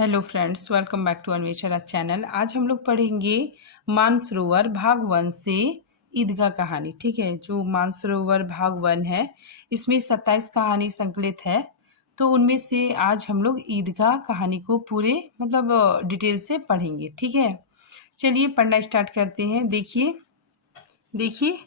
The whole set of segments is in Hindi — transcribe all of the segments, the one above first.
Hello friends, welcome back to Anveshana channel. आज हम लोग पढ़ेंगे मानसरोवर भाग 1 से ईदगाह कहानी। ठीक है, जो मानसरोवर भाग 1 है इसमें 27 कहानी संकलित है। तो उनमें से आज हम लोग ईदगाह कहानी को पूरे डिटेल से पढ़ेंगे। ठीक है, चलिए पढ़ना स्टार्ट करते हैं। देखिए देखिए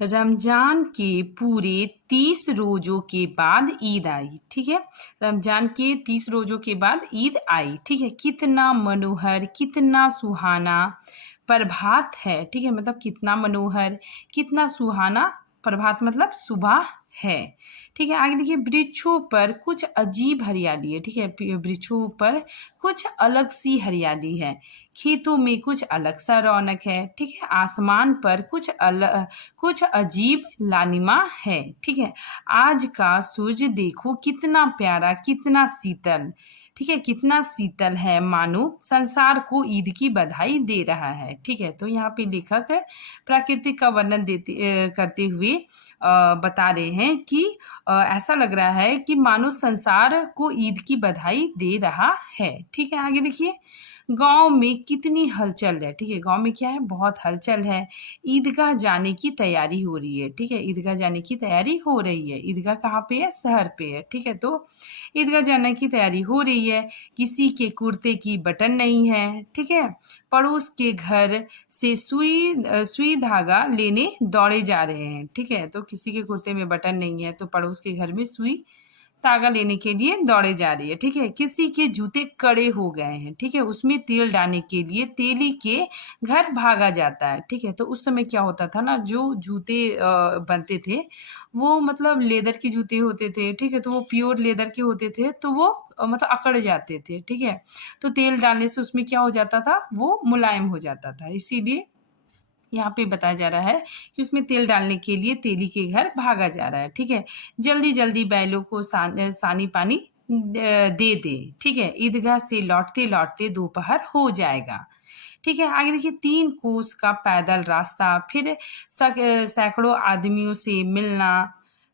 रमजान के पूरे 30 रोजों के बाद ईद आई। ठीक है, रमजान के 30 रोजों के बाद ईद आई। ठीक है, कितना मनोहर, कितना सुहाना प्रभात है। ठीक है, मतलब कितना मनोहर, कितना सुहाना प्रभात मतलब सुबह है। ठीक है, आगे देखिए वृक्षों पर कुछ अजीब हरियाली है। ठीक है, वृक्षों पर कुछ अलग सी हरियाली है। खेतों में कुछ अलग सा रौनक है। ठीक है, आसमान पर कुछ अजीब लालिमा है। ठीक है, आज का सूरज देखो कितना प्यारा, कितना शीतल। ठीक है, कितना शीतल है, मानो संसार को ईद की बधाई दे रहा है। ठीक है, तो यहाँ पे लेखक प्राकृतिक का वर्णन करते हुए बता रहे हैं कि ऐसा लग रहा है कि मानो संसार को ईद की बधाई दे रहा है। ठीक है, आगे देखिए गांव में कितनी हलचल है। ठीक है, गांव में क्या है, बहुत हलचल है। ईदगाह जाने की तैयारी हो रही है। ठीक है, ईदगाह जाने की तैयारी हो रही है। ईदगाह कहाँ पे है, शहर पे है। ठीक है, तो ईदगाह जाने की तैयारी हो रही है। किसी के कुर्ते की बटन नहीं है। ठीक है, पड़ोस के घर से सुई धागा लेने दौड़े जा रहे हैं। ठीक है, तो किसी के कुर्ते में बटन नहीं है तो पड़ोस के घर में सुई धागा लेने के लिए दौड़े जा रही है। ठीक है, किसी के जूते कड़े हो गए हैं। ठीक है, उसमें तेल डालने के लिए तेली के घर भागा जाता है। ठीक है, तो उस समय क्या होता था ना, जो जूते बनते थे वो मतलब लेदर के जूते होते थे। ठीक है, तो वो प्योर लेदर के होते थे, तो वो मतलब अकड़ जाते थे। ठीक है, तो तेल डालने से उसमें क्या हो जाता था, वो मुलायम हो जाता था। इसीलिए यहाँ पे बताया जा रहा है कि उसमें तेल डालने के लिए तेली के घर भागा जा रहा है। ठीक है, जल्दी जल्दी बैलों को सानी पानी दे दे। ठीक है, ईदगाह से लौटते लौटते दोपहर हो जाएगा। ठीक है, आगे देखिए 3 कोस का पैदल रास्ता, फिर सैकड़ों आदमियों से मिलना।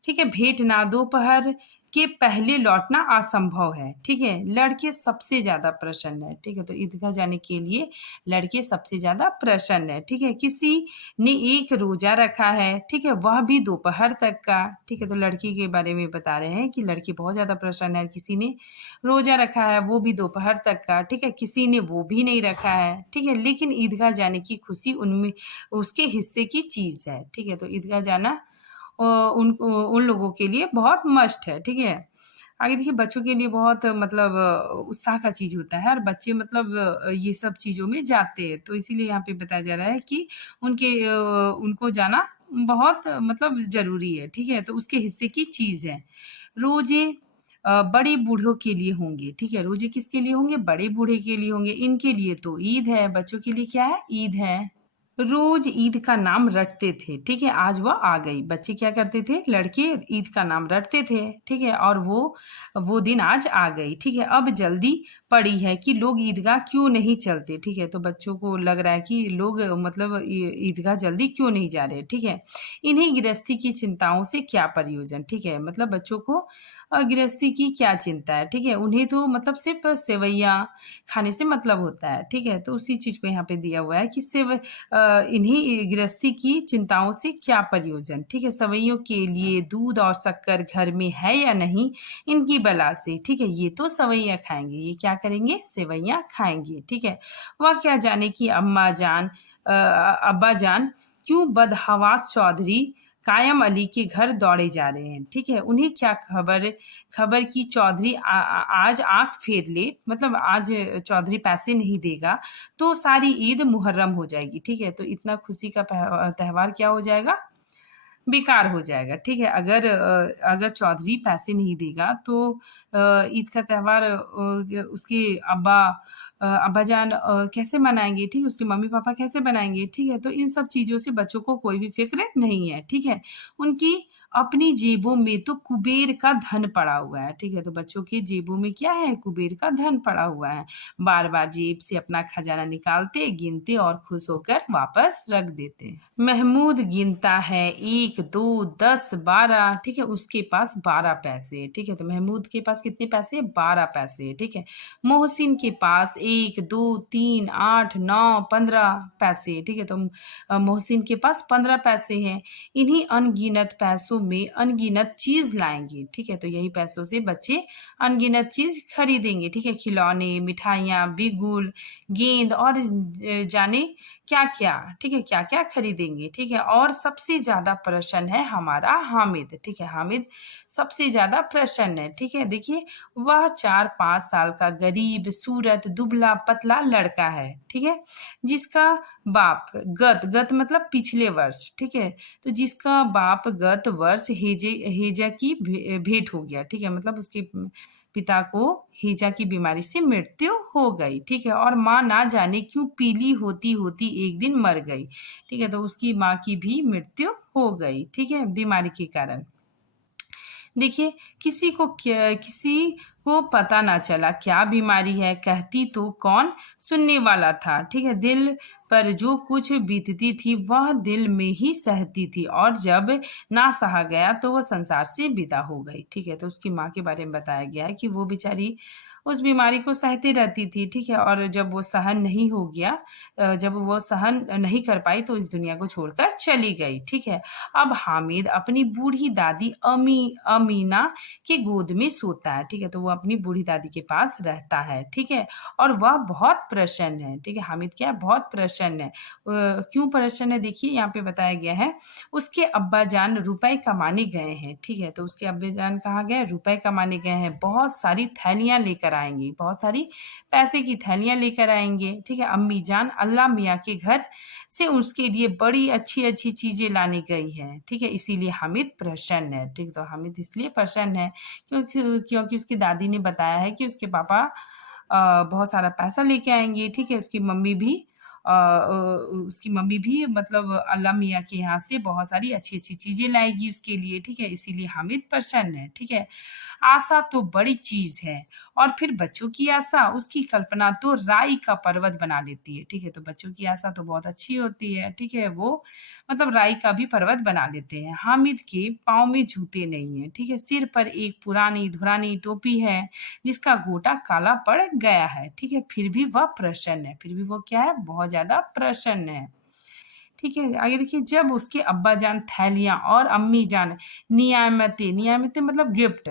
ठीक है, भेंटना, दोपहर के पहले लौटना असंभव है। ठीक है, लड़के सबसे ज्यादा प्रसन्न है। ठीक है, तो ईदगाह जाने के लिए लड़के सबसे ज्यादा प्रसन्न है। ठीक है, किसी ने एक रोजा रखा है। ठीक है, वह भी दोपहर तक का। ठीक है, तो लड़की के बारे में बता रहे हैं कि लड़की बहुत ज्यादा प्रसन्न है। किसी ने रोजा रखा है, वो भी दोपहर तक का। ठीक है, किसी ने वो भी नहीं रखा है। ठीक है, लेकिन ईदगाह जाने की खुशी उनमें उसके हिस्से की चीज है। ठीक है, तो ईदगाह जाना उन लोगों के लिए बहुत मस्ट है। ठीक है, आगे देखिए बच्चों के लिए बहुत उत्साह का चीज होता है और बच्चे ये सब चीजों में जाते हैं। तो इसीलिए यहाँ पे बताया जा रहा है कि उनको जाना बहुत जरूरी है। ठीक है, तो उसके हिस्से की चीज है। रोजे बड़े बूढ़ों के लिए होंगे। ठीक है, रोजे किसके लिए होंगे, बड़े बूढ़े के लिए होंगे। इनके लिए तो ईद है, बच्चों के लिए क्या है, ईद है। रोज ईद का नाम रटते थे। ठीक है, आज वह आ गई। बच्चे क्या करते थे, लड़के ईद का नाम रटते थे। ठीक है, और वो दिन आज आ गई। ठीक है, अब जल्दी पड़ी है कि लोग ईदगाह क्यों नहीं चलते। ठीक है, तो बच्चों को लग रहा है कि लोग ईदगाह जल्दी क्यों नहीं जा रहे। ठीक है, इन्हें गृहस्थी की चिंताओं से क्या प्रयोजन। ठीक है, मतलब बच्चों को गृहस्थी की क्या चिंता है। ठीक है, उन्हें तो सिर्फ सेवैयाँ खाने से मतलब होता है। ठीक है, तो उसी चीज को यहाँ पे दिया हुआ है कि इन्हीं गृहस्थी की चिंताओं से क्या प्रयोजन। ठीक है, सवैयों के लिए दूध और शक्कर घर में है या नहीं, इनकी बला से। ठीक है, ये तो सवैया खाएंगे, ये क्या करेंगे, सेवैयां खाएंगे। ठीक है, वह क्या जाने कि अब्बा जान क्यों बदहवास चौधरी कायम अली के घर दौड़े जा रहे हैं। ठीक है, उन्हें क्या खबर कि चौधरी आज आंख फेर ले, मतलब आज चौधरी पैसे नहीं देगा तो सारी ईद मुहर्रम हो जाएगी। ठीक है, तो इतना खुशी का त्यौहार क्या हो जाएगा, बेकार हो जाएगा। ठीक है, अगर चौधरी पैसे नहीं देगा तो ईद का त्यौहार उसके अब्बाजान कैसे मनाएंगे। ठीक है, उसके मम्मी पापा कैसे बनाएंगे। ठीक है, तो इन सब चीजों से बच्चों को कोई भी फिक्र नहीं है। ठीक है, उनकी अपनी जेबों में तो कुबेर का धन पड़ा हुआ है। ठीक है, तो बच्चों की जेबों में क्या है? कुबेर का धन पड़ा हुआ है। बार बार जेब से अपना खजाना निकालते, गिनते और खुश होकर वापस रख देते। महमूद गिनता है 1 2 10 12। ठीक है, उसके पास 12 पैसे। ठीक है, तो महमूद के पास कितने पैसे? 12 पैसे। ठीक है, मोहसिन के पास 1 2 3 8 9 15 पैसे। ठीक है, तो मोहसिन के पास 15 पैसे हैं। इन्हीं अनगिनत पैसों में अनगिनत चीज लाएंगे। ठीक है, तो यही पैसों से बच्चे अनगिनत चीज खरीदेंगे। ठीक है, खिलौने, मिठाइयाँ, बिगुल, गेंद और जाने क्या क्या। ठीक है, क्या क्या खरीदेंगे। ठीक है, और सबसे ज्यादा प्रसन्न है हमारा हामिद। ठीक है, हामिद सबसे ज्यादा प्रसन्न है। ठीक है, देखिए वह 4-5 साल का गरीब सूरत दुबला पतला लड़का है। ठीक है, जिसका बाप गत मतलब पिछले वर्ष। ठीक है, तो जिसका बाप गत वर्ष हेजा की भेंट हो गया। ठीक है, मतलब उसके पिता को हेजा की बीमारी से मृत्यु हो गई। ठीक है, और माँ ना जाने क्यों पीली होती होती एक दिन मर गई। ठीक है, तो उसकी माँ की भी मृत्यु हो गई। ठीक है, बीमारी के कारण। देखिए किसी को पता ना चला क्या बीमारी है, कहती तो कौन सुनने वाला था। ठीक है, दिल पर जो कुछ बीतती थी वह दिल में ही सहती थी, और जब ना सहा गया तो वह संसार से विदा हो गई। ठीक है, तो उसकी माँ के बारे में बताया गया है कि वो बेचारी उस बीमारी को सहती रहती थी। ठीक है, और जब वो सहन नहीं हो गया, जब वो सहन नहीं कर पाई तो इस दुनिया को छोड़कर चली गई। ठीक है, अब हामिद अपनी बूढ़ी दादी अमीना के गोद में सोता है। ठीक है, तो वो अपनी बूढ़ी दादी के पास रहता है। ठीक है, और वह बहुत प्रसन्न है। ठीक है, हामिद क्या है? बहुत प्रसन्न है। क्यों प्रसन्न है? देखिए यहाँ पे बताया गया है, उसके अब्बा जान रुपए कमाने गए हैं। ठीक है, तो उसके अब्बा जान कहाँ गए? रुपए कमाने गए हैं। बहुत सारी थैलियां लेकर आएंगे, बहुत सारी पैसे की थैलियां लेकर आएंगे। ठीक है, अम्मी जान अल्लाह मियाँ के घर से उसके लिए बड़ी अच्छी अच्छी चीजें लाने गई है। ठीक है, इसीलिए हामिद प्रसन्न है। ठीक, तो हामिद इसलिए प्रसन्न है क्योंकि उसकी दादी ने बताया है कि उसके पापा बहुत सारा पैसा लेके आएंगे। ठीक है, उसकी मम्मी भी मतलब अल्लाह मियाँ के यहाँ से बहुत सारी अच्छी अच्छी चीजें लाएगी उसके लिए। ठीक है, इसीलिए हामिद प्रसन्न है। ठीक है, आशा तो बड़ी चीज है, और फिर बच्चों की आशा उसकी कल्पना तो राई का पर्वत बना लेती है। ठीक है, तो बच्चों की आशा तो बहुत अच्छी होती है। ठीक है, वो मतलब राई का भी पर्वत बना लेते हैं। हामिद के पाँव में जूते नहीं है। ठीक है, सिर पर एक पुरानी धुरानी टोपी है जिसका गोटा काला पड़ गया है। ठीक है, फिर भी वह प्रसन्न है। फिर भी वो क्या है? बहुत ज्यादा प्रसन्न है। ठीक है, आगे देखिए, जब उसके अब्बा जान थैलियां और अम्मी जान नियामतें मतलब गिफ्ट,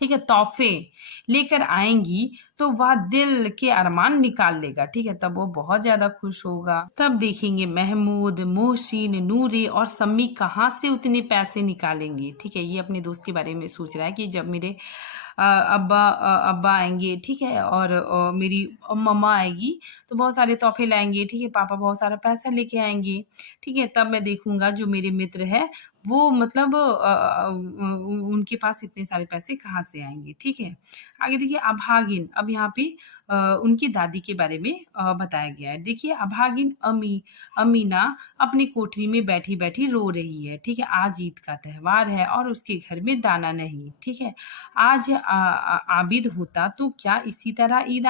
ठीक है, तोहफे लेकर आएंगी तो वह दिल के अरमान निकाल लेगा। ठीक है, तब वो बहुत ज्यादा खुश होगा। तब देखेंगे महमूद, मोहसिन, नूरे और सम्मी कहाँ से उतने पैसे निकालेंगे। ठीक है, ये अपने दोस्त के बारे में सोच रहा है कि जब मेरे अब्बा आएंगे। ठीक है, और मेरी मम्मा आएगी तो बहुत सारे तोहफे लाएंगे। ठीक है, पापा बहुत सारा पैसा लेके आएंगे। ठीक है, तब मैं देखूंगा जो मेरे मित्र है वो मतलब उनके पास इतने सारे पैसे कहाँ से आएंगे। ठीक है, आगे देखिए, अभागिन। अब यहाँ पे उनकी दादी के बारे में बताया गया है। देखिए, अभागिन अमीना अपनी कोठरी में बैठी बैठी रो रही है। ठीक है, आज ईद का त्योहार है और उसके घर में दाना नहीं। ठीक है, आज आबिद होता तो क्या इसी तरह ईद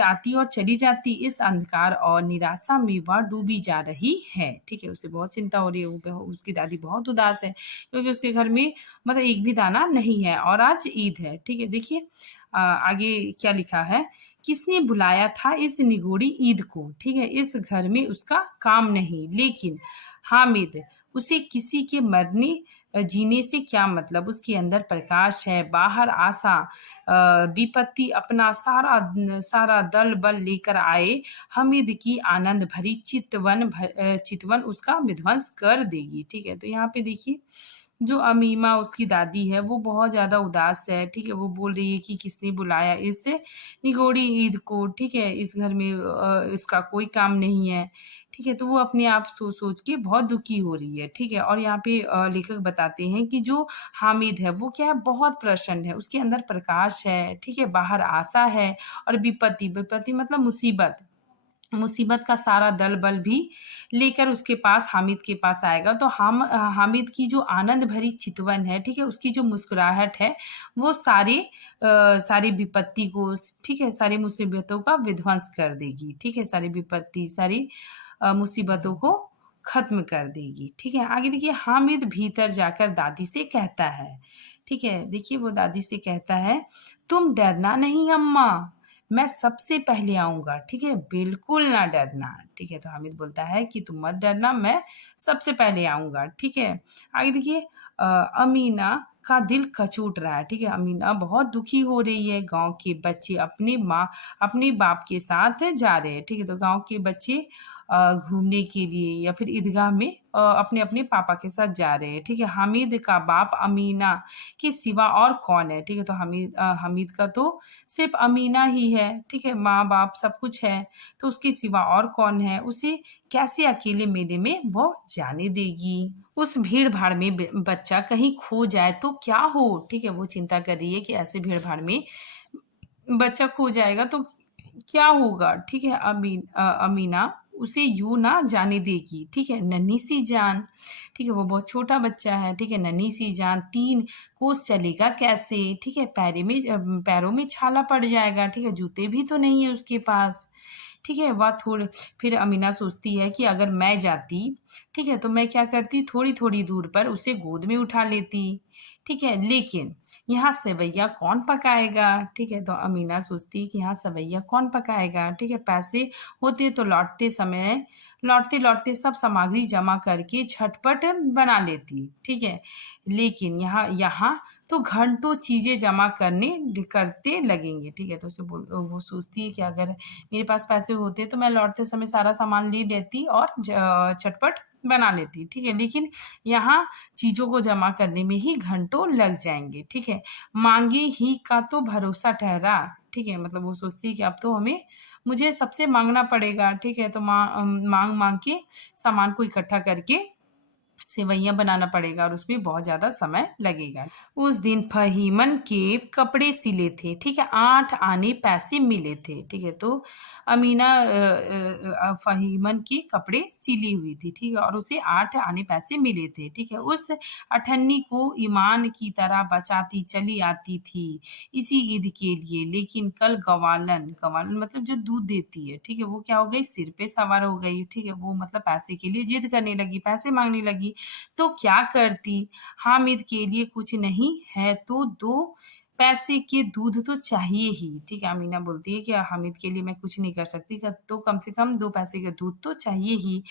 आती और चली जाती। इस अंधकार और निराशा में वह डूबी जा रही है। ठीक है, उसे बहुत चिंता हो रही है। उसकी दादी बहुत उदास है क्योंकि उसके घर में मतलब एक भी दाना नहीं है और आज ईद है। ठीक है, देखिए आगे क्या लिखा है। किसने बुलाया था इस निगोड़ी ईद को। ठीक है, इस घर में उसका काम नहीं, लेकिन हामिद, उसे किसी के मरने जीने से क्या मतलब। उसके अंदर प्रकाश है, बाहर आशा। विपत्ति अपना सारा दल बल लेकर आए, हामिद की आनंद भरी चितवन उसका विध्वंस कर देगी। ठीक है, तो यहाँ पे देखिए, जो अमीमा उसकी दादी है वो बहुत ज्यादा उदास है। ठीक है, वो बोल रही है कि किसने बुलाया इस निगोड़ी ईद को। ठीक है, इस घर में इसका कोई काम नहीं है। ठीक है, तो वो अपने आप सोच सोच के बहुत दुखी हो रही है। ठीक है, और यहाँ पे लेखक बताते हैं कि जो हामिद है वो क्या है? बहुत प्रसन्न है, उसके अंदर प्रकाश है। ठीक है, बाहर आशा है, और विपत्ति विपत्ति मतलब मुसीबत मुसीबत का सारा दल बल भी लेकर उसके पास, हामिद के पास आएगा। तो हामिद की जो आनंद भरी चितवन है, ठीक है, उसकी जो मुस्कुराहट है, वो सारी विपत्ति को, ठीक है, सारी मुसीबतों का विध्वंस कर देगी, ठीक है, सारी विपत्ति, सारी मुसीबतों को खत्म कर देगी, ठीक है। आगे देखिए, हामिद भीतर जाकर दादी से कहता है, ठीक है, देखिए वो दादी से कहता है, तुम डरना नहीं अम्मा, मैं सबसे पहले आऊंगा, ठीक है, बिल्कुल ना डरना, ठीक है। तो हामिद बोलता है कि तुम मत डरना, मैं सबसे पहले आऊंगा, ठीक है। आगे देखिए, अमीना का दिल कचोट रहा है, ठीक है, अमीना बहुत दुखी हो रही है। गांव के बच्चे अपने बाप के साथ जा रहे हैं, ठीक है। तो गांव के बच्चे घूमने के लिए या फिर ईदगाह में अपने अपने पापा के साथ जा रहे हैं, ठीक है। हामिद का बाप अमीना के सिवा और कौन है, ठीक है। तो हामिद का तो सिर्फ अमीना ही है, ठीक है, माँ बाप सब कुछ है, तो उसके सिवा और कौन है, उसे कैसे अकेले मेले में वो जाने देगी। उस भीड़ भाड़ में बच्चा कहीं खो जाए तो क्या हो, ठीक है, वो चिंता कर रही है कि ऐसे भीड़ भाड़ में बच्चा खो जाएगा तो क्या होगा, ठीक है। अमीना उसे यूं ना जाने देगी, ठीक है। नन्ही सी जान, ठीक है, वो बहुत छोटा बच्चा है, ठीक है, नन्ही सी जान 3 कोस चलेगा कैसे, ठीक है, पैरों में छाला पड़ जाएगा, ठीक है, जूते भी तो नहीं है उसके पास, ठीक है। वह थोड़े फिर अमीना सोचती है कि अगर मैं जाती, ठीक है, तो मैं क्या करती, थोड़ी थोड़ी दूर पर उसे गोद में उठा लेती, ठीक है, लेकिन यहाँ सेवैया कौन पकाएगा, ठीक है। तो अमीना सोचती है कि यहाँ सेवैया कौन पकाएगा, ठीक है। पैसे होते तो लौटते लौटते सब सामग्री जमा करके झटपट बना लेती, ठीक है, लेकिन यहाँ यहाँ तो घंटों चीजें जमा करते लगेंगे, ठीक है। तो वो सोचती है कि अगर मेरे पास पैसे होते तो मैं लौटते समय सारा सामान ले लेती और चटपट बना लेती, ठीक है, लेकिन यहाँ चीजों को जमा करने में ही घंटों लग जाएंगे, ठीक है। मांगे ही का तो भरोसा ठहरा, ठीक है, मतलब वो सोचती है कि अब तो मुझे सबसे मांगना पड़ेगा, ठीक है। तो मांग मांग के सामान को इकट्ठा करके सेवैयां बनाना पड़ेगा और उसमें बहुत ज्यादा समय लगेगा। उस दिन फहीमन के कपड़े सिले थे, ठीक है, 8 आने पैसे मिले थे, ठीक है। तो अमीना फहीमन के कपड़े सिली हुई थी, ठीक है, और उसे 8 आने पैसे मिले थे, ठीक है। उस अठन्नी को ईमान की तरह बचाती चली आती थी इसी ईद के लिए, लेकिन कल गवालन गवालन मतलब जो दूध देती है, ठीक है, वो क्या हो गई, सिर पे सवार हो गई, ठीक है। वो मतलब पैसे के लिए जिद करने लगी, पैसे मांगने लगी, तो क्या करती, हामिद के लिए कुछ नहीं है तो 2 पैसे के दूध तो चाहिए ही, ठीक है। अमीना बोलती है कि हामिद के लिए मैं कुछ नहीं कर सकती, तो कम से कम 2 पैसे का दूध तो चाहिए ही।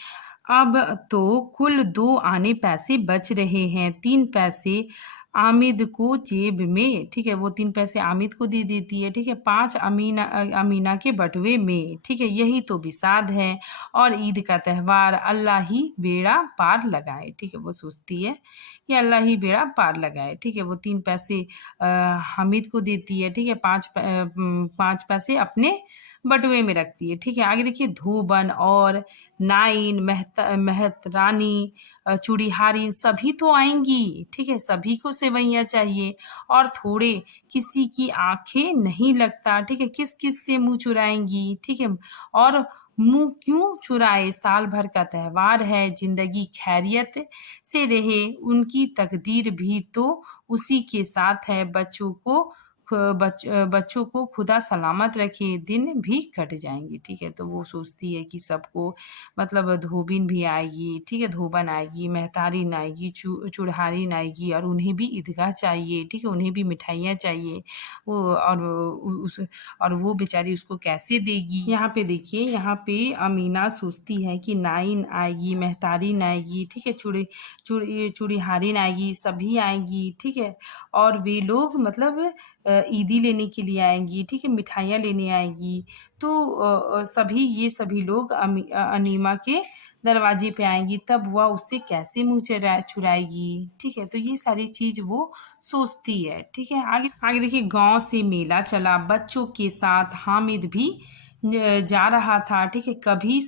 अब तो कुल 2 आने पैसे बच रहे हैं, 3 पैसे आमिद को जेब में, ठीक है, वो 3 पैसे आमिद को दे देती है, ठीक है, 5 अमीना के बटुए में, ठीक है। यही तो बिसात है, और ईद का त्यौहार अल्लाह ही बेड़ा पार लगाए, ठीक है, वो सोचती है कि अल्लाह ही बेड़ा पार लगाए, ठीक है। वो 3 पैसे हामिद को देती है, ठीक है, 5 पैसे अपने बटुए में रखती है, ठीक है। आगे देखिए, धोबन और नाइन मेहतरानी चूड़ीहारी सभी तो आएंगी, ठीक है, सभी को सेवैयां चाहिए, और थोड़े किसी की आंखें नहीं लगता, ठीक है, किस किस से मुंह चुराएंगी, ठीक है, और मुंह क्यों चुराए, साल भर का त्यौहार है, जिंदगी खैरियत से रहे, उनकी तकदीर भी तो उसी के साथ है, बच्चों को खुदा सलामत रखे, दिन भी कट जाएंगे, ठीक है। तो वो सोचती है कि सबको मतलब धोबिन भी आएगी, ठीक है, धोबन आएगी, मेहतारिन आएगी, चुड़हारिन आएगी, और उन्हें भी ईदगाह चाहिए, ठीक है, उन्हें भी मिठाइयाँ चाहिए, वो और वो बेचारी उसको कैसे देगी। यहाँ पे देखिए, यहाँ पे अमीना सोचती है कि नाइन आएगी, मेहतारिन आएगी, ठीक है, चूड़ीहारिन आएगी, सभी आएंगी, ठीक है, और वे लोग मतलब ईदी लेने के लिए आएंगी, ठीक है, मिठाइयाँ लेने आएंगी, तो सभी लोग अनीमा के दरवाजे पे आएंगी, तब वह उससे कैसे मुंह चुराएगी, ठीक है। तो ये सारी चीज वो सोचती है, ठीक है। आगे आगे देखिए, गांव से मेला चला, बच्चों के साथ हामिद भी जा रहा था, ठीक है, कभी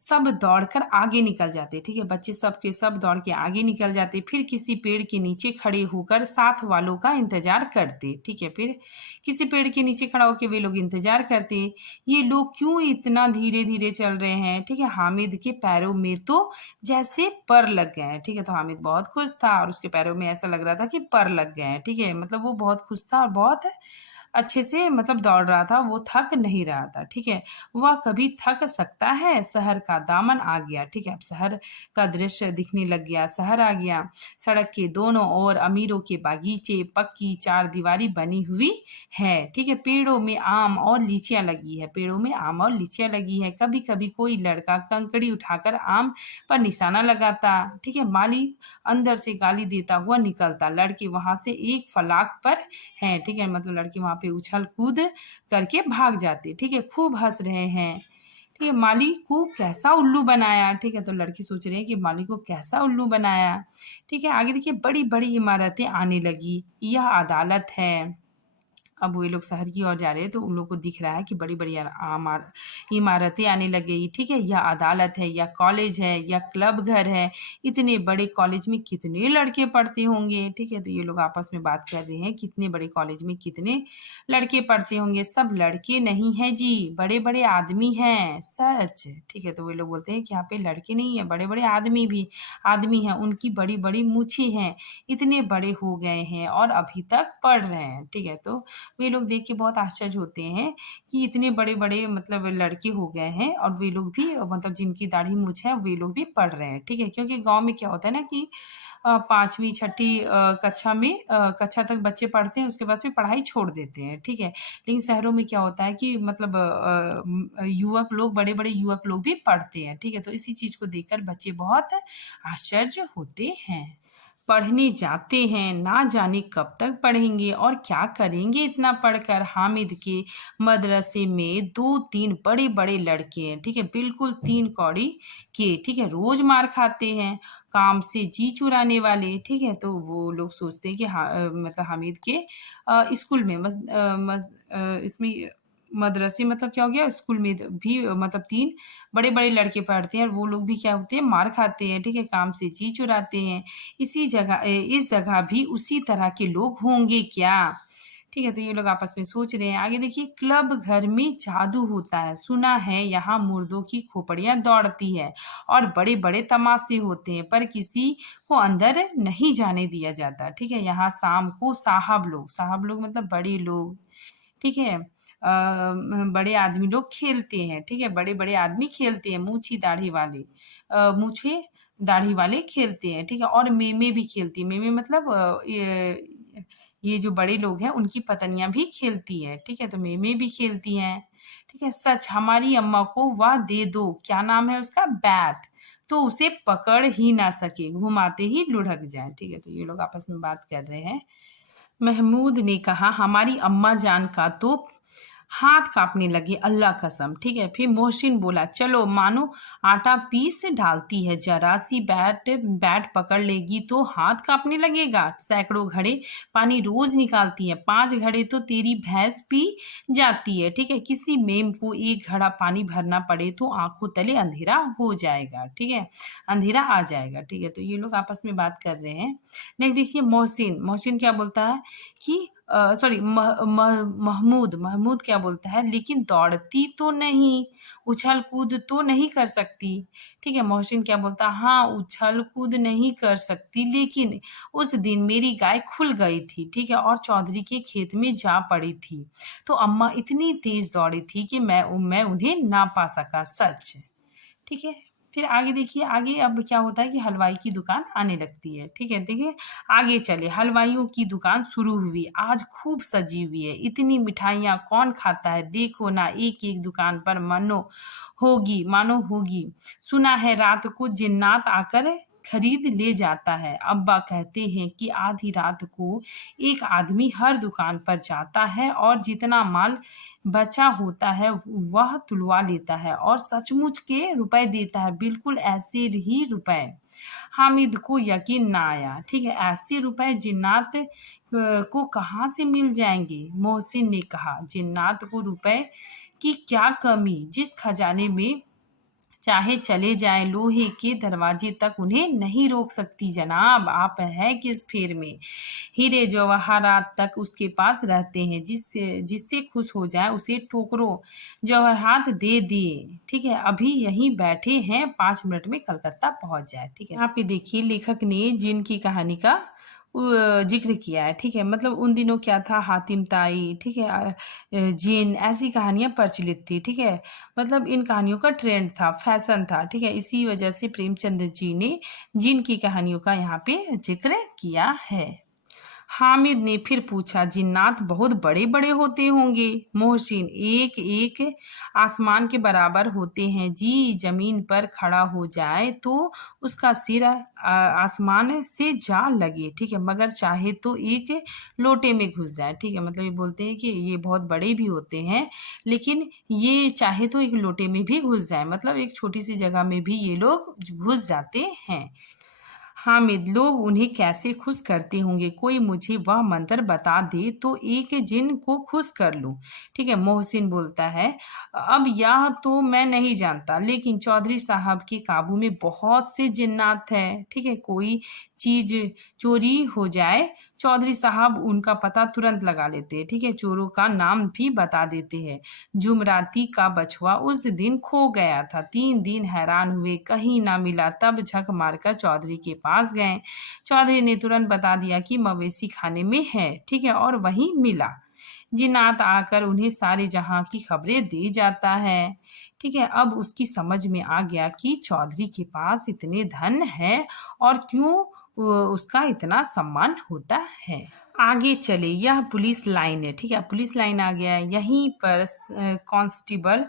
सब दौड़कर आगे निकल जाते, ठीक है, बच्चे सब के सब दौड़ के आगे निकल जाते, फिर किसी पेड़ के नीचे खड़े होकर साथ वालों का इंतजार करते, ठीक है, फिर किसी पेड़ के नीचे खड़ा होकर वे लोग इंतजार करते। ये लोग क्यों इतना धीरे धीरे चल रहे हैं, ठीक है, हामिद के पैरों में तो जैसे पर लग गए हैं, ठीक है, तो हामिद बहुत खुश था और उसके पैरों में ऐसा लग रहा था कि पर लग गए हैं, ठीक है, मतलब वो बहुत खुश था और बहुत अच्छे से मतलब दौड़ रहा था, वो थक नहीं रहा था, ठीक है। वह कभी थक सकता है, शहर का दामन आ गया, ठीक है, अब शहर का दृश्य दिखने लग गया, शहर आ गया। सड़क के दोनों ओर अमीरों के बागीचे, पक्की चारदीवारी बनी हुई है, ठीक है, पेड़ों में आम और लीचियां लगी है, पेड़ों में आम और लीचियां लगी है। कभी कभी कोई लड़का कंकड़ी उठाकर आम पर निशाना लगाता, ठीक है, माली अंदर से गाली देता हुआ निकलता, लड़के वहां से एक फलाक पर हैं, ठीक है, मतलब लड़के वहां पे उछल कूद करके भाग जाते, ठीक है, खूब हंस रहे हैं, ठीक है, माली को कैसा उल्लू बनाया, ठीक है, तो लड़के सोच रहे हैं कि माली को कैसा उल्लू बनाया, ठीक है। आगे देखिए, बड़ी बड़ी इमारतें आने लगी, यह अदालत है। अब वो लोग शहर की ओर जा रहे हैं तो उन लोग को दिख रहा है कि बड़ी बड़ी इमारतें आने लग गई, ठीक है, या अदालत है, या कॉलेज है, या क्लब घर है। इतने बड़े कॉलेज में कितने लड़के पढ़ते होंगे, ठीक है, तो ये लोग आपस में बात कर रहे हैं कितने बड़े कॉलेज में कितने लड़के पढ़ते होंगे। सब लड़के नहीं हैं जी, बड़े बड़े आदमी हैं, सच, ठीक है, तो वे लोग बोलते हैं कि यहाँ पे लड़के नहीं है, बड़े बड़े आदमी हैं, उनकी बड़ी बड़ी मूछें हैं, इतने बड़े हो गए हैं और अभी तक पढ़ रहे हैं, ठीक है। तो वे लोग देख के बहुत आश्चर्य होते हैं कि इतने बड़े बड़े मतलब लड़के हो गए हैं और वे लोग भी मतलब जिनकी दाढ़ी मूछ है वे लोग भी पढ़ रहे हैं, ठीक है, क्योंकि गांव में क्या होता है ना कि पांचवी छठी कक्षा तक बच्चे पढ़ते हैं, उसके बाद फिर पढ़ाई छोड़ देते हैं, ठीक है। लेकिन शहरों में क्या होता है कि मतलब युवक लोग, बड़े बड़े युवक लोग भी पढ़ते हैं, ठीक है, तो इसी चीज को देखकर बच्चे बहुत आश्चर्य होते हैं। पढ़ने जाते हैं, ना जाने कब तक पढ़ेंगे और क्या करेंगे इतना पढ़कर। हामिद के मदरसे में दो तीन बड़े बड़े लड़के हैं, ठीक है, बिल्कुल तीन कौड़ी के, ठीक है, रोज मार खाते हैं, काम से जी चुराने वाले, ठीक है, तो वो लोग सोचते हैं कि मतलब हामिद के स्कूल में इसमें मदरसे मतलब क्या हो गया, स्कूल में भी मतलब तीन बड़े बड़े लड़के पढ़ते हैं और वो लोग भी क्या होते हैं, मार खाते हैं, ठीक है, काम से जी चुराते हैं। इस जगह भी उसी तरह के लोग होंगे क्या, ठीक है, तो ये लोग आपस में सोच रहे हैं। आगे देखिए, क्लब घर में जादू होता है, सुना है यहाँ मुर्दों की खोपड़ियां दौड़ती है और बड़े बड़े तमाशे होते हैं, पर किसी को अंदर नहीं जाने दिया जाता, ठीक है। यहाँ शाम को साहब लोग मतलब बड़े लोग, ठीक है, बड़े आदमी लोग खेलते हैं, ठीक है, बड़े बड़े आदमी खेलते हैं, मूछे दाढ़ी वाले खेलते हैं, ठीक है, और मेमे भी खेलती है, मेमे मतलब ये जो बड़े लोग हैं उनकी पत्नियां भी खेलती है, ठीक है, तो मेमे भी खेलती हैं, ठीक है। सच, हमारी अम्मा को वह दे दो, क्या नाम है उसका, बैट, तो उसे पकड़ ही ना सके, घुमाते ही लुढ़क जाए, ठीक है, तो ये लोग आपस में बात कर रहे हैं। महमूद ने कहा, हमारी अम्मा जान का तो हाथ कांपने लगे, अल्लाह कसम, ठीक है। फिर मोहसिन बोला, चलो मानो आटा पीस डालती है, जरा सी बैट पकड़ लेगी तो हाथ कांपने लगेगा। सैकड़ों घड़े पानी रोज निकालती है, 5 घड़े तो तेरी भैंस पी जाती है, ठीक है। किसी मेम को एक घड़ा पानी भरना पड़े तो आंखों तले अंधेरा हो जाएगा, ठीक है, अंधेरा आ जाएगा, ठीक है, तो ये लोग आपस में बात कर रहे हैं। नेक्स्ट देखिए, मोहसिन क्या बोलता है कि सॉरी, महमूद क्या बोलता है, लेकिन दौड़ती तो नहीं, उछल कूद तो नहीं कर सकती, ठीक है। मोहसिन क्या बोलता है, हाँ उछल कूद नहीं कर सकती, लेकिन उस दिन मेरी गाय खुल गई थी, ठीक है, और चौधरी के खेत में जा पड़ी थी, तो अम्मा इतनी तेज दौड़ी थी कि मैं उन्हें ना पा सका, सच, ठीक है। फिर आगे देखिए, आगे अब क्या होता है कि हलवाई की दुकान आने लगती है, ठीक है, देखिए आगे चले, हलवाइयों की दुकान शुरू हुई, आज खूब सजी हुई है, इतनी मिठाइयाँ कौन खाता है, देखो ना, एक एक दुकान पर मानो होगी। सुना है रात को जिन्नात आकर खरीद ले जाता है, अब्बा कहते हैं कि आधी रात को एक आदमी हर दुकान पर जाता है और जितना माल बचा होता है वह तुलवा लेता है और सचमुच के रुपए देता है, बिल्कुल ऐसे ही रुपए। हामिद को यकीन ना आया, ठीक है, ऐसे रुपए जिन्नात को कहाँ से मिल जाएंगे। मोहसिन ने कहा, जिन्नात को रुपए कि क्या कमी, जिस खजाने में चाहे चले जाएं, लोहे के दरवाजे तक उन्हें नहीं रोक सकती। जनाब, आप हैं किस फेर में? हीरे जवाहरात तक उसके पास रहते हैं। जिससे जिससे खुश हो जाए उसे टोकरो जवाहरात दे दिए। ठीक है, अभी यहीं बैठे हैं, 5 मिनट में कलकत्ता पहुंच जाए। ठीक है, यहाँ पे देखिए लेखक ने जिन की कहानी का जिक्र किया है। ठीक है, मतलब उन दिनों क्या था, हातिम ताई, ठीक है, जिन, ऐसी कहानियां प्रचलित थी। ठीक है, मतलब इन कहानियों का ट्रेंड था, फैशन था। ठीक है, इसी वजह से प्रेमचंद जी ने जिन की कहानियों का यहाँ पे जिक्र किया है। हामिद ने फिर पूछा, जिन्नात बहुत बड़े बड़े होते होंगे? मोहसिन, एक एक आसमान के बराबर होते हैं जी। जमीन पर खड़ा हो जाए तो उसका सिर आसमान से जा लगे। ठीक है, मगर चाहे तो एक लोटे में घुस जाए। ठीक है, मतलब ये बोलते हैं कि ये बहुत बड़े भी होते हैं, लेकिन ये चाहे तो एक लोटे में भी घुस जाए, मतलब एक छोटी सी जगह में भी ये लोग घुस जाते हैं। हामिद, लोग उन्हें कैसे खुश करते होंगे? कोई मुझे वह मंत्र बता दे तो एक जिन को खुश कर लूं। ठीक है, मोहसिन बोलता है, अब यह तो मैं नहीं जानता, लेकिन चौधरी साहब के काबू में बहुत से जिन्नात है। ठीक है, कोई चीज चोरी हो जाए, चौधरी साहब उनका पता तुरंत लगा लेते हैं। ठीक है, चोरों का नाम भी बता देते हैं। जुमराती का बछुआ उस दिन खो गया था। 3 दिन हैरान हुए, कहीं ना मिला। तब झक मारकर चौधरी के पास गए। चौधरी ने तुरंत बता दिया कि मवेशी खाने में है। ठीक है, और वहीं मिला। जिन्नात आकर उन्हें सारे जहां की खबरें दे जाता है। ठीक है, अब उसकी समझ में आ गया कि चौधरी के पास इतने धन है और क्यों उसका इतना सम्मान होता है। आगे चले, यह पुलिस लाइन है। ठीक है, पुलिस लाइन आ गया है। यहीं पर कांस्टेबल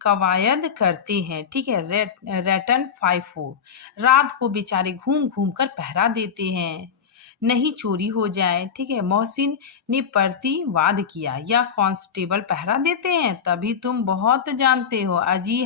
कवायद करते हैं। ठीक है, रेटन 5-4 रात को बेचारे घूम घूम कर पहरा देते हैं, नहीं चोरी हो जाए। ठीक है, मोहसिन ने प्रतिवाद किया, या कांस्टेबल पहरा देते हैं? तभी तुम बहुत जानते हो, अजी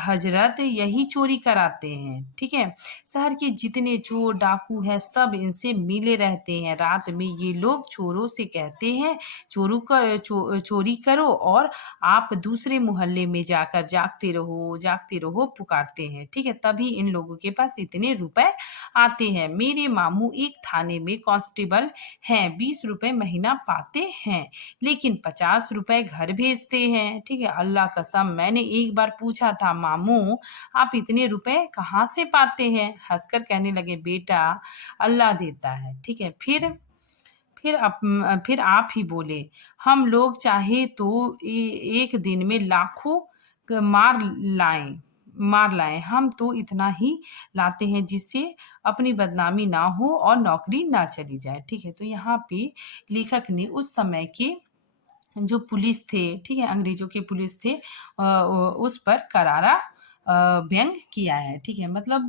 हजरत यही चोरी कराते हैं। ठीक है, शहर के जितने चोर डाकू है सब इनसे मिले रहते हैं। रात में ये लोग चोरों से कहते हैं चोरी करो, और आप दूसरे मोहल्ले में जाकर जागते रहो पुकारते हैं। ठीक है, तभी इन लोगों के पास इतने रुपए आते हैं। मेरे मामू एक थाने में कांस्टेबल हैं, 20 रुपए महीना पाते हैं, लेकिन 50 रुपए घर भेजते हैं। ठीक है, अल्लाह कसम, मैंने एक बार पूछा था, मामू आप इतने रुपए कहाँ से पाते हैं? हंसकर कहने लगे, बेटा अल्लाह देता है। ठीक है, फिर आप ही बोले, हम लोग चाहे तो एक दिन में लाखों मार लाएं, हम तो इतना ही लाते हैं जिससे अपनी बदनामी ना हो और नौकरी ना चली जाए। ठीक है, तो यहाँ पे लेखक ने उस समय के जो पुलिस थे, ठीक है, अंग्रेजों के पुलिस थे, उस पर करारा व्यंग किया है। ठीक है, मतलब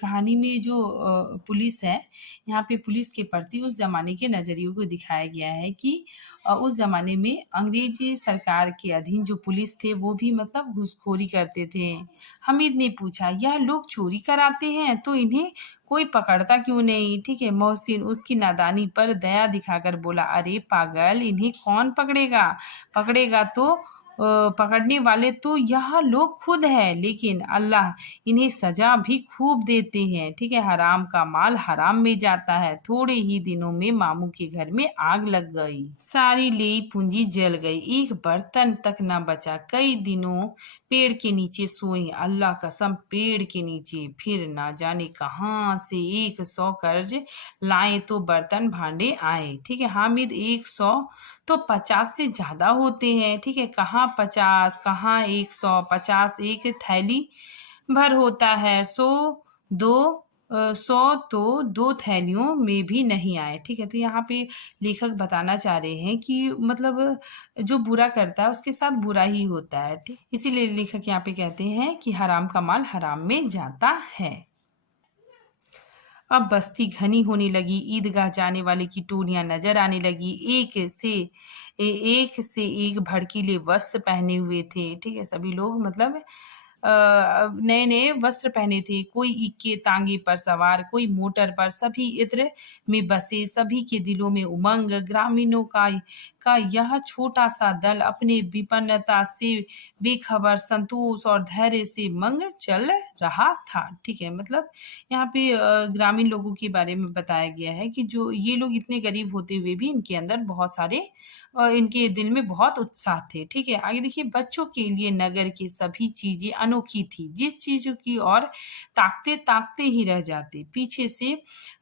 कहानी में जो पुलिस है, यहाँ पे पुलिस के प्रति उस जमाने के नजरियों को दिखाया गया है कि उस जमाने में अंग्रेजी सरकार के अधीन जो पुलिस थे वो भी मतलब घूसखोरी करते थे। हमीद ने पूछा, यह लोग चोरी कराते हैं तो इन्हें कोई पकड़ता क्यों नहीं? ठीक है, मोहसिन उसकी नादानी पर दया दिखाकर बोला, अरे पागल, इन्हें कौन पकड़ेगा? पकड़ेगा तो पकड़ने वाले तो यह लोग खुद है, लेकिन अल्लाह इन्हें सजा भी खूब देते हैं। ठीक है, हराम का माल हराम में जाता है। थोड़े ही दिनों में मामू के घर में आग लग गई, सारी ली पूंजी जल गई, एक बर्तन तक न बचा। कई दिनों पेड़ के नीचे सोए, अल्लाह कसम पेड़ के नीचे। फिर ना जाने कहाँ से 100 कर्ज लाए तो बर्तन भांडे आए। ठीक है, हामिद 100 तो 50 से ज्यादा होते हैं। ठीक है, कहाँ 50, कहाँ 100, 50 एक थैली भर होता है, 100 तो 2 थैलियों में भी नहीं आए। ठीक है, तो यहाँ पे लेखक बताना चाह रहे हैं कि मतलब जो बुरा करता है उसके साथ बुरा ही होता है। ठीक, इसीलिए लेखक यहाँ पे कहते हैं कि हराम का माल हराम में जाता है। अब बस्ती घनी होने लगी, ईदगाह जाने वाले की टोलियां नजर आने लगी। एक से एक भड़कीले वस्त्र पहने हुए थे। ठीक है, सभी लोग मतलब नए नए वस्त्र पहने थे। कोई इक्के तांगे पर सवार, कोई मोटर पर, सभी इत्र में बसे। सभी के दिलों में उमंग। ग्रामीणों का यह छोटा सा दल अपने विपन्नता से बेखबर, संतोष और धैर्य से मंग चल रहा था। ठीक है, मतलब यहाँ पे ग्रामीण लोगों के बारे में बताया गया है कि जो ये लोग इतने गरीब होते हुए भी इनके अंदर बहुत सारे इनके दिल में बहुत उत्साह थे। ठीक है, आगे देखिए, बच्चों के लिए नगर की सभी चीजें अनोखी थी। जिस चीजों की ओर ताकते ताकते ही रह जाते, पीछे से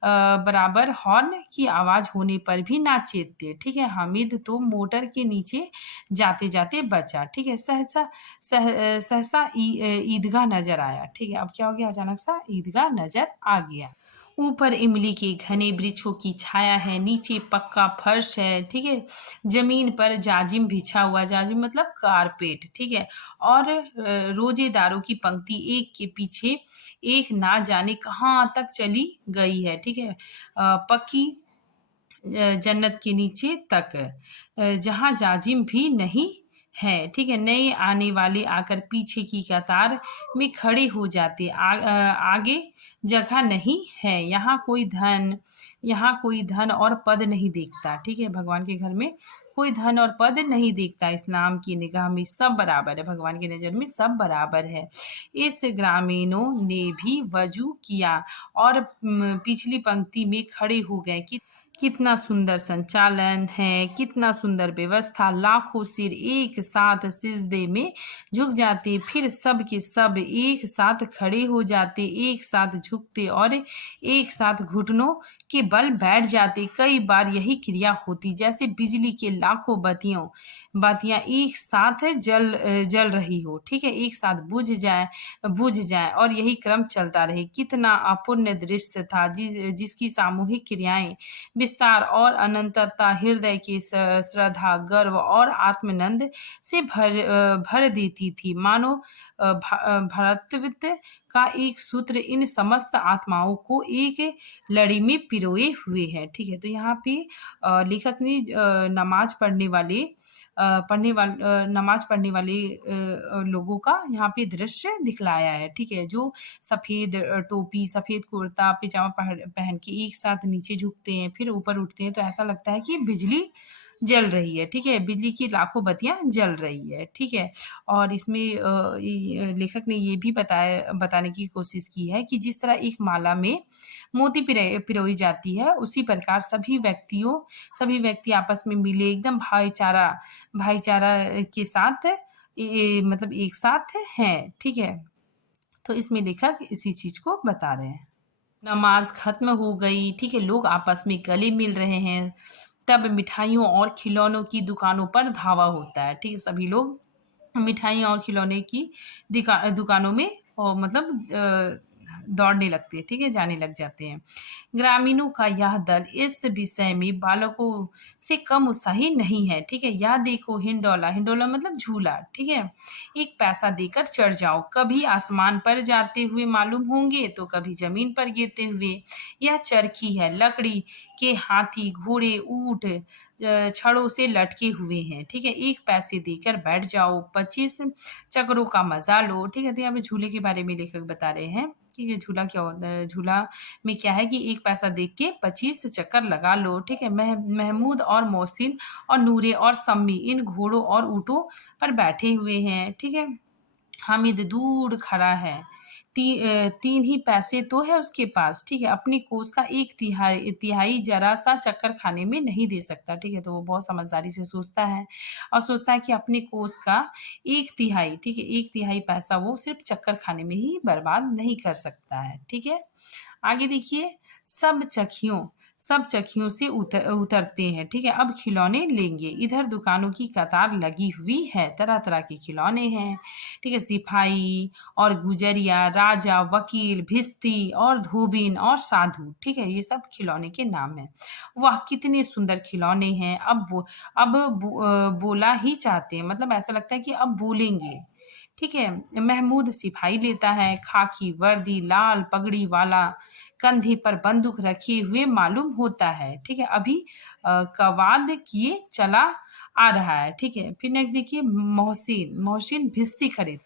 बराबर हॉर्न की आवाज होने पर भी ना चेतते। ठीक है, हामिद तो मोटर के नीचे जाते जाते बचा। ठीक है, सहसा ईदगाह नजर आया। ठीक है, अब क्या हो गया, अचानक सा ईदगाह नजर आ गया। ऊपर इमली के घने वृक्षों की छाया है, नीचे पक्का फर्श है। ठीक है, जमीन पर जाजिम बिछा हुआ, जाजिम मतलब कारपेट। ठीक है, और रोजेदारों की पंक्ति एक के पीछे एक ना जाने कहाँ तक चली गई है। ठीक है, पक्की जन्नत के नीचे तक, जहाँ जाजिम भी नहीं है। ठीक है, नए आने वाले आकर पीछे की कतार में खड़े हो जाते। आगे जगह नहीं है, यहाँ कोई धन और पद नहीं देखता। ठीक है, भगवान के घर में कोई धन और पद नहीं देखता। इस्लाम की निगाह में सब बराबर है, भगवान की नजर में सब बराबर है। इस ग्रामीणों ने भी वजू किया और पिछली पंक्ति में खड़े हो गए कि कितना सुंदर संचालन है, कितना सुंदर व्यवस्था। लाखों सिर एक साथ सिजदे में झुक जाते, फिर सब के सब एक साथ खड़े हो जाते, एक साथ झुकते और एक साथ घुटनों के बल बैठ जाते। कई बार यही क्रिया होती जैसे बिजली के लाखों बातियां एक साथ जल रही हो। ठीक है, एक साथ बुझ जाए और यही क्रम चलता रहे। कितना अपूर्ण दृश्य था जिसकी सामूहिक क्रियाएं विस्तार और अनंतता हृदय की श्रद्धा, गर्व और आत्मनंद से भर देती थी। मानो भ्रातृत्व का एक सूत्र इन समस्त आत्माओं को एक लड़ी में पिरोए हुए है। ठीक है, तो यहाँ पे लेखक ने नमाज पढ़ने वाले लोगों का यहाँ पे दृश्य दिखलाया है। ठीक है, जो सफेद टोपी, सफेद कुर्ता पिजामा पहन के एक साथ नीचे झुकते हैं, फिर ऊपर उठते हैं, तो ऐसा लगता है कि बिजली जल रही है। ठीक है, बिजली की लाखों बत्तियां जल रही है। ठीक है, और इसमें लेखक ने ये भी बताने की कोशिश की है कि जिस तरह एक माला में मोती पिरोई जाती है, उसी प्रकार सभी व्यक्ति आपस में मिले एकदम भाईचारा के साथ मतलब एक साथ हैं। ठीक है, तो इसमें लेखक इसी चीज को बता रहे हैं। नमाज खत्म हो गई। ठीक है, लोग आपस में गले मिल रहे हैं। तब मिठाइयों और खिलौनों की दुकानों पर धावा होता है। ठीक है, सभी लोग मिठाइयाँ और खिलौने की दुकानों में और मतलब दौड़ने लगते हैं। ठीक है, जाने लग जाते हैं। ग्रामीणों का यह दल इस विषय में बालकों से कम उत्साही नहीं है। ठीक है, यह देखो हिंडोला, हिंडोला मतलब झूला। ठीक है, एक पैसा देकर चढ़ जाओ, कभी आसमान पर जाते हुए मालूम होंगे तो कभी जमीन पर गिरते हुए। यह चरखी है, लकड़ी के हाथी, घोड़े, ऊंट छड़ों से लटके हुए हैं। ठीक है, एक पैसे देकर बैठ जाओ, 25 चक्रों का मजा लो। ठीक है, तो यहाँ पे झूले के बारे में लेखक बता रहे हैं कि ये झूला क्या होता है। झूला में क्या है कि एक पैसा देख के 25 चक्कर लगा लो। ठीक है, महमूद और मोहसिन और नूरे और सम्मी इन घोड़ों और ऊँटों पर बैठे हुए हैं। ठीक है, हामिद दूर खड़ा है, तीन ही पैसे तो है उसके पास। ठीक है, अपनी कोस का एक तिहाई जरा सा चक्कर खाने में नहीं दे सकता। ठीक है, तो वो बहुत समझदारी से सोचता है और सोचता है कि अपने कोस का एक तिहाई, ठीक है, एक तिहाई पैसा वो सिर्फ चक्कर खाने में ही बर्बाद नहीं कर सकता है। ठीक है, आगे देखिए, सब चक्कियों से उतरते हैं। ठीक है, अब खिलौने लेंगे। इधर दुकानों की कतार लगी हुई है, तरह तरह के खिलौने हैं। ठीक है, सिपाही और गुजरिया, राजा, वकील, भिस्ती और धोबिन और साधु। ठीक है, ये सब खिलौने के नाम हैं। वाह, कितने सुंदर खिलौने हैं। बोला ही चाहते हैं, मतलब ऐसा लगता है कि अब बोलेंगे। ठीक है, महमूद सिपाही लेता है, खाकी वर्दी, लाल पगड़ी वाला, कंधे पर बंदूक रखे हुए मालूम होता है। ठीक है, अभी कवाद किए चला आ रहा है। ठीक है, फिर नेक्स्ट देखिए, मोहसिन भिस्ती खरीद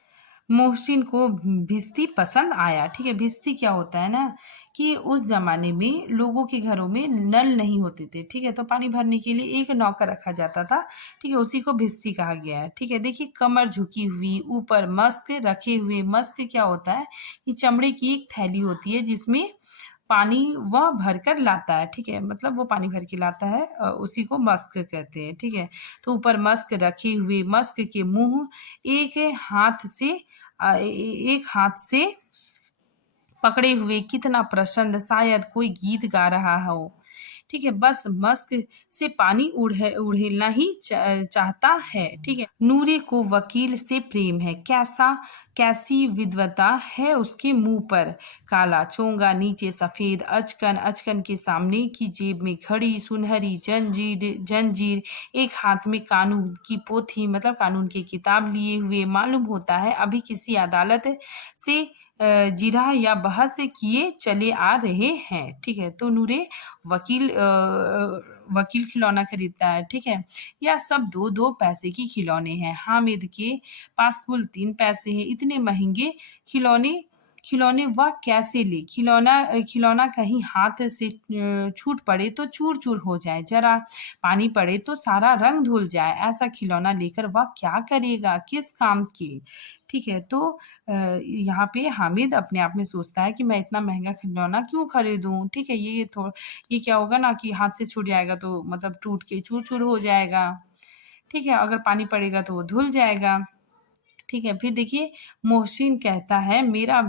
मोहसिन को भिश्ती पसंद आया। ठीक है, भिश्ती क्या होता है ना कि उस जमाने में लोगों के घरों में नल नहीं होते थे। ठीक है, तो पानी भरने के लिए एक नौकर रखा जाता था। ठीक है, उसी को भिश्ती कहा गया है। ठीक है, देखिए कमर झुकी हुई, ऊपर मस्क रखे हुए। मस्क क्या होता है कि चमड़े की एक थैली होती है जिसमें पानी वह भर कर लाता है। ठीक है, मतलब वो पानी भर के लाता है, उसी को मस्क कहते हैं। ठीक है, तो ऊपर मस्क रखे हुए, मस्क के मुंह एक हाथ से एक हाथ से पकड़े हुए, कितना प्रसन्न, शायद कोई गीत गा रहा हो। ठीक है, बस मस्क से पानी उड़ेलना ही चाहता है। ठीक है, नूरे को वकील से प्रेम है, कैसी विद्वता है उसके मुंह पर। काला चोंगा, नीचे सफेद अचकन, अचकन के सामने की जेब में घड़ी, सुनहरी जंजीर जंजीर, एक हाथ में कानून की पोथी मतलब कानून की किताब लिए हुए। मालूम होता है अभी किसी अदालत से जिरह या बहस किए चले आ रहे हैं। ठीक है, तो नूरे वकील खिलौना खरीदता है। ठीक है, यह सब 2-2 पैसे की खिलौने हैं। हामिद के पास कुल 3 पैसे हैं। इतने महंगे खिलौने खिलौने वह कैसे ले? खिलौना कहीं हाथ से छूट पड़े तो चूर चूर हो जाए, जरा पानी पड़े तो सारा रंग धुल जाए। ऐसा खिलौना लेकर वह क्या करेगा, किस काम के? ठीक है, तो यहाँ पे हामिद अपने आप में सोचता है कि मैं इतना महंगा खिलौना क्यों खरीदूं। ठीक है, ये क्या होगा ना कि हाथ से छूट जाएगा तो मतलब टूट के चूर चूर हो जाएगा। ठीक है, अगर पानी पड़ेगा तो वो धुल जाएगा। ठीक है, फिर देखिए मोहसिन कहता है मेरा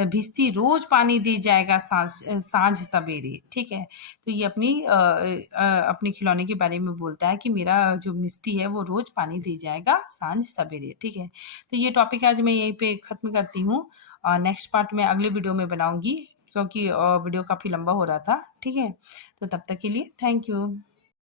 भिश्ती रोज पानी दे जाएगा साँझ सवेरे। ठीक है, तो ये अपने खिलौने के बारे में बोलता है कि मेरा जो भिश्ती है वो रोज पानी दे जाएगा साँझ सवेरे। ठीक है, तो ये टॉपिक आज मैं यहीं पे खत्म करती हूँ और नेक्स्ट पार्ट मैं अगले वीडियो में बनाऊंगी क्योंकि वीडियो काफ़ी लंबा हो रहा था। ठीक है, तो तब तक के लिए थैंक यू।